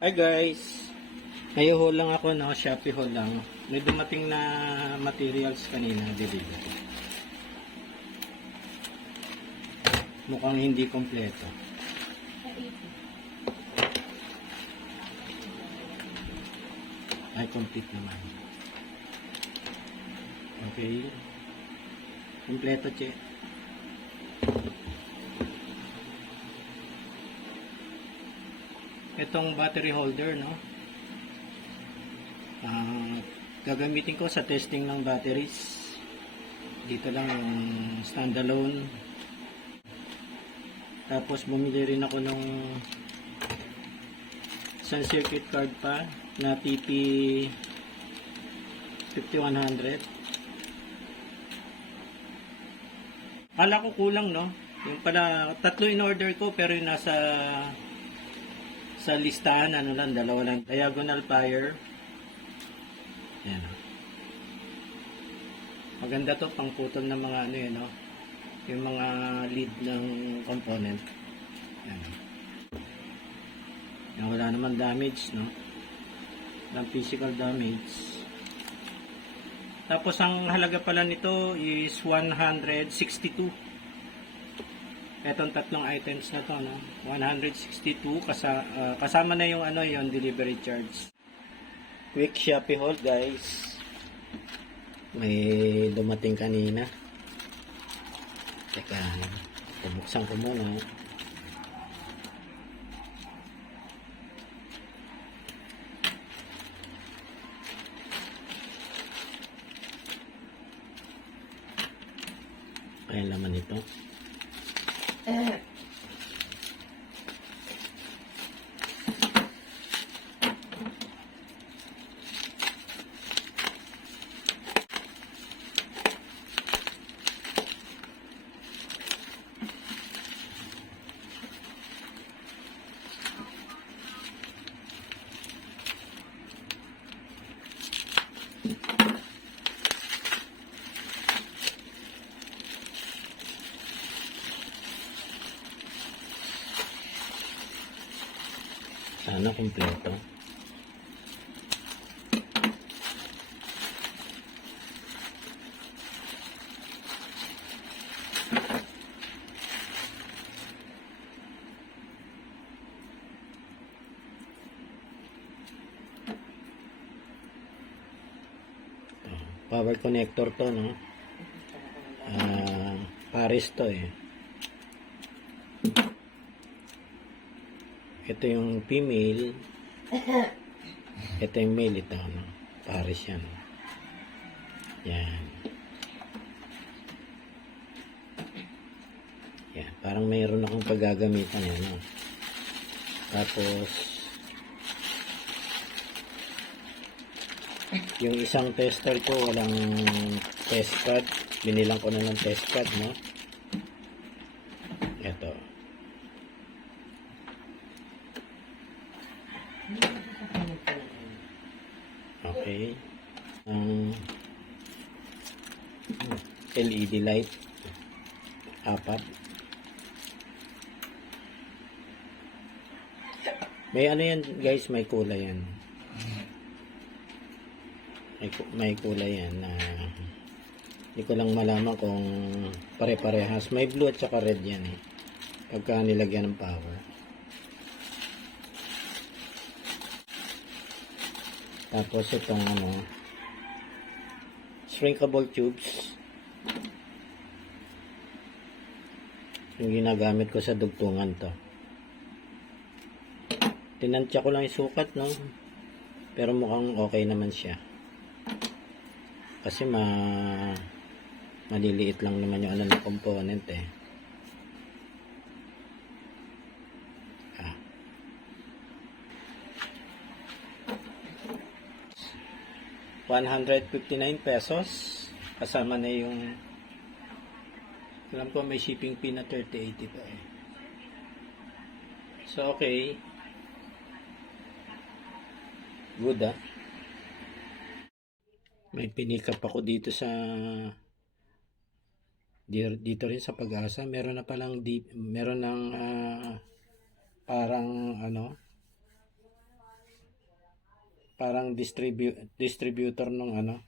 Hi guys! Ngayon haul lang ako, no? Shopee haul lang. May dumating na materials kanina, delivery. Mukhang hindi kompleto. Ay, complete naman. Okay. Kompleto, che. Itong battery holder, no? Gagamitin ko sa testing ng batteries. Dito lang yung standalone. Tapos bumili rin ako ng isang circuit card pa na TP 5100. Kala ko kulang, no? Yung pala, tatlo in order ko pero yung nasa sa listahan, ano lang, dalawa lang. Diagonal plier. Ayan. Maganda to, pang putol ng mga ano yun, no? Yung mga lead ng component. Ayan. Ayan, wala naman damage, no? Walang physical damage. Tapos ang halaga pala nito is 162. Etong tatlong items na to, no? 162 kasama na yung ano, yung delivery charge. Quick Shopee haul, guys. May dumating kanina. Teka, bubuksan ko muna. Kaya laman ito. Sana kumpleto. Power connector to, no? Pares to eh. Ito yung female. Ito yung male, ito, no? Pares yan. Yan. Yan. Parang mayroon akong paggagamitan yan, no? Tapos yung isang tester ko walang test pad. Binilang ko na ng test pad, no? Ito. Okay. LED light. 4. May ano yan, guys, may kulay yan. May kulay yan na hindi ko lang malaman kung pare-parehas. May blue at saka red yan eh. Pagka nilagyan ng power. Tapos itong ano, shrinkable tubes. Yung ginagamit ko sa dugtungan to. Tinansya ko lang yung sukat, no? Pero mukhang okay naman siya. Kasi maliliit lang naman yung ano ng component eh. 159 pesos. Kasama na yung, alam ko may shipping fee na 3080 pa eh. So okay. Good ah. May pinikap ako dito sa dito rin sa Pag-asa. Meron na palang meron ng parang ano parang distributor ng ano,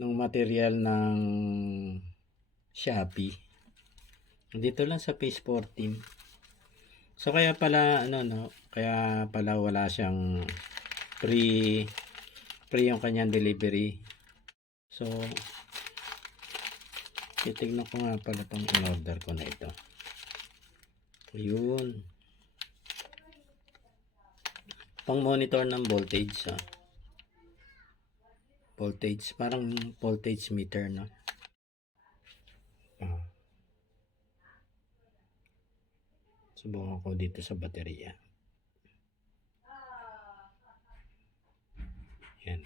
ng material ng Shopee. Dito lang sa page 14. So kaya pala ano no, kaya pala wala siyang free yung kanyang delivery. So titignan ko nga pala tong in-order ko na ito. Ayun. Pang monitor ng voltage, voltage, parang voltage meter, no? Subukan ko dito sa baterya. Yan.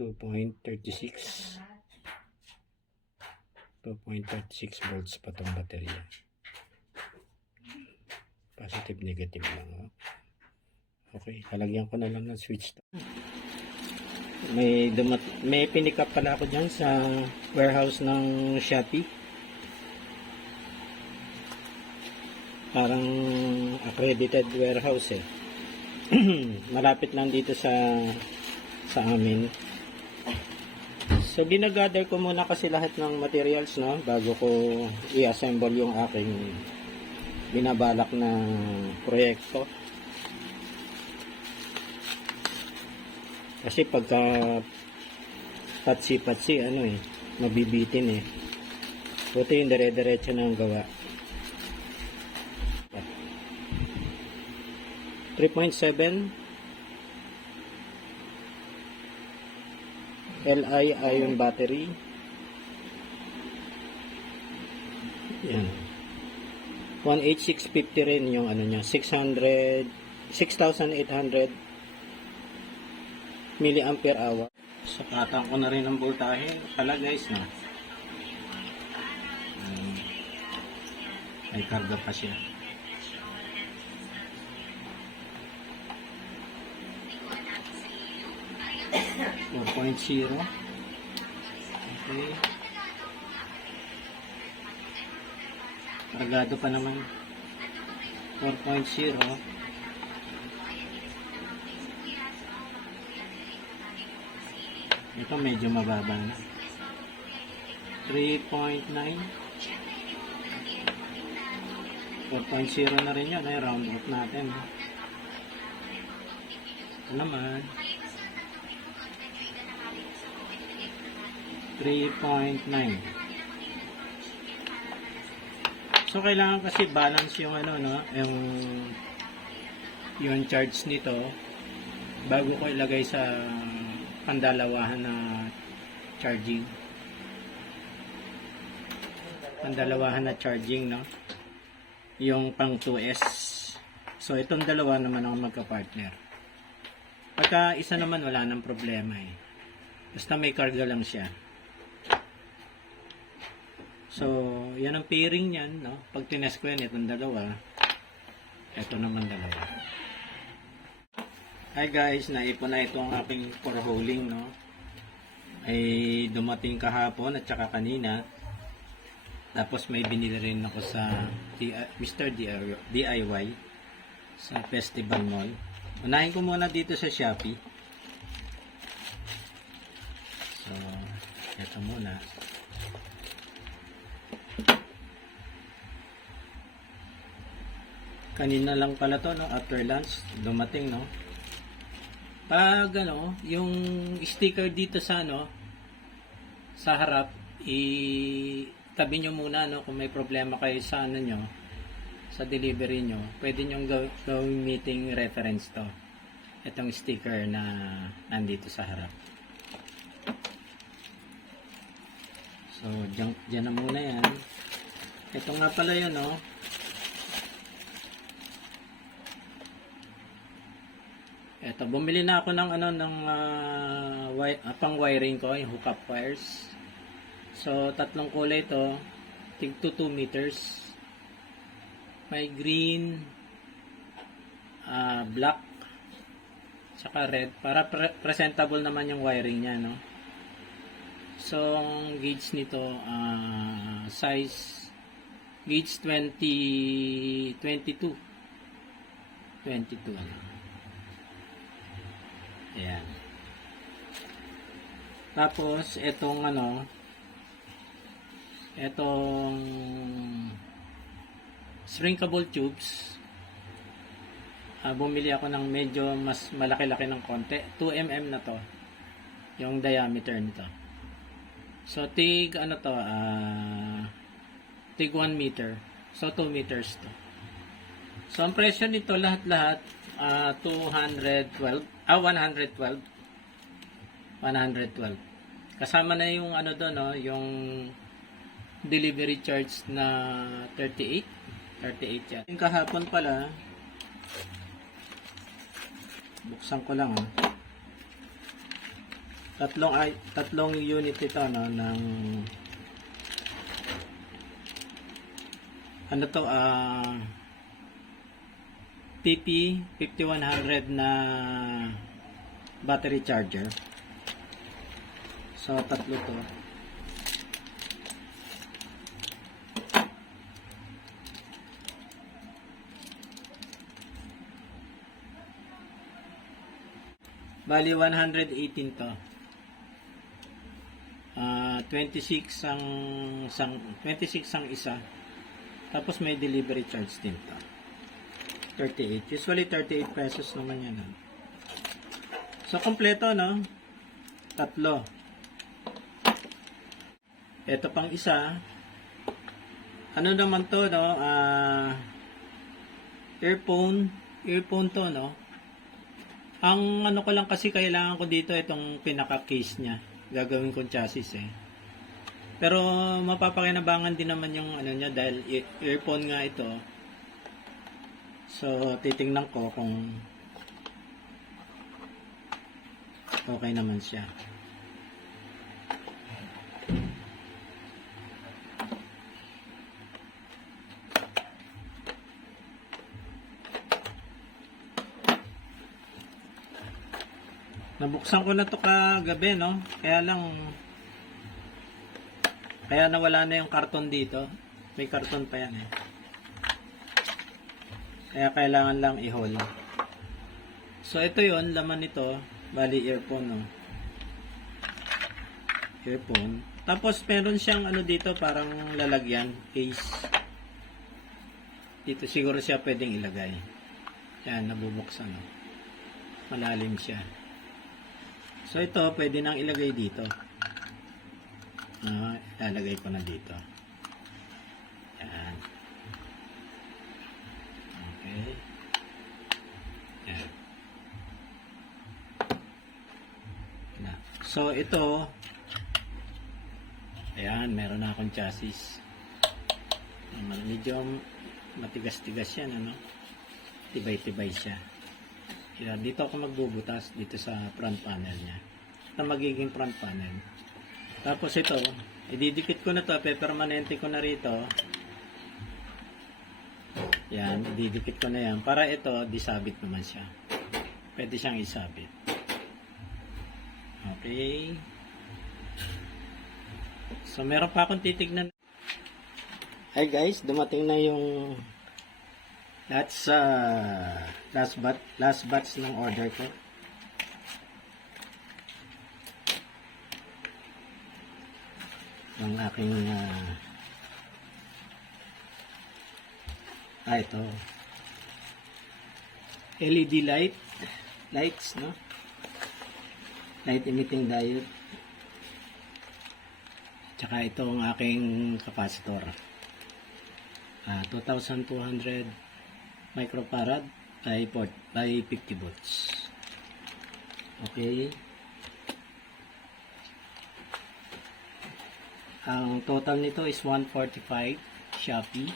2.36 volts pa tong baterya. Positive, negative lang. Okay, halagyan ko na lang ng switch to. May pinick up pala ako dyan sa warehouse ng Shopee. Parang accredited warehouse eh. Malapit lang dito sa amin. So ginagather ko muna kasi lahat ng materials, no, bago ko i-assemble yung aking binabalak na proyekto. Kasi pagka patsi-patsi ano eh, mabibitin eh. Buti yung dire-diretso na ang gawa. 3.7 Li ion battery. Yan. 18650 rin yung ano niya, 6,800 milliampere hour. Sakatan ko na rin ang voltahe pala guys, no. Ay karga pa siya. 4.0. Okay. Kargado pa naman. 4.0. Ito medyo mababa na. 3.9. 4.0 na rin yun. Ay, round off natin. Ito naman. 3.9. So kailangan kasi balance yung ano, no, yung charge nito bago ko ilagay sa pandalawahan na charging. Pandalawahan na charging, no. Yung pang 2S. So itong dalawa naman ang magka-partner. Pagka isa naman wala nang problema eh. Basta may karga lang siya. So, yan ang pairing niyan, no? Pag tinest ko yan, itong dalawa. Ito naman dalawa. Hi guys, naipon na ito ang aking core hauling, no? Ay dumating kahapon at saka kanina. Tapos may binili rin ako sa Mr. DIY sa Festival Mall. Unahin ko muna dito sa Shopee. So, ito muna. Kanina lang pala to, no, after lunch dumating, no. Pag ano, yung sticker dito sa ano sa harap, itabi nyo muna, no, kung may problema kayo sa ano nyo, sa delivery nyo, pwede nyo gawing meeting reference to, itong sticker na nandito sa harap. So dyan na muna yan. Ito nga pala yun, no. Eto, bumili na ako ng ano ng pang wiring ko, yung hookup wires. So, tatlong kulay ito, tig to 2 meters. May green, black, saka red, para presentable naman yung wiring niya, no. So, ang gauge nito, size gauge 22. 22 ano. Ayan. Tapos etong etong shrinkable tubes. Bumili ako ng medyo mas malaki-laki ng konti. 2 mm na to. Yung diameter nito. So tig tig 1 meter. So 2 meters to. So ang presyo nito lahat-lahat 112. Kasama na yung doon, no, yung delivery charge na 38 yan. Yung kahapon pala, buksan ko lang tatlong unit ito, no, ng PP 5100 na battery charger. So tatlo to. Bali 118 to. 26 ang isa. Tapos may delivery charge din to. 38. Usually 38 pesos naman yan. So kompleto, no? Tatlo. Ito pang isa. Ano naman to, no? Earphone to, no? Ang ko lang kasi kailangan ko dito itong pinaka-case niya. Gagawin kong chassis Pero mapapakinabangan din naman yung niya dahil earphone nga ito. So titingnan ko kung okay naman siya. Nabuksan ko na to kagabi, no? Kaya nawala na yung karton dito. May karton pa yan Kaya kailangan lang i-hold. So ito yon, laman nito, bali earphone, no? Earphone. Tapos meron siyang dito, parang lalagyan, case. Dito siguro siya pwedeng ilagay. Yan, nabubuksan, no? Malalim siya. So ito, pwede nang ilagay dito. Ilalagay ko na dito. Yan. Okay. Yan. So ito, ayan, meron na akong chassis. Medyo matigas-tigas yan, Tibay-tibay siya. Kaya dito ako magbubutas dito sa front panel niya. Ito magiging front panel. Tapos ito, ididikit ko na to, permanente ko na rito. Yan, ididikit ko na yan. Para ito, disabit naman siya. Pwede siyang isabit. Okay. So, meron pa akong titignan. Hi guys, dumating na yung that's last batch ng order ko. Ang aking ito LED lights, no? Light emitting diode. Tsaka ito ang aking capacitor. 2,200 microfarad by 50 volts. Okay. Ang total nito is 145 Shopee.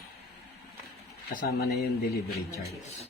Kasama na yung delivery charge.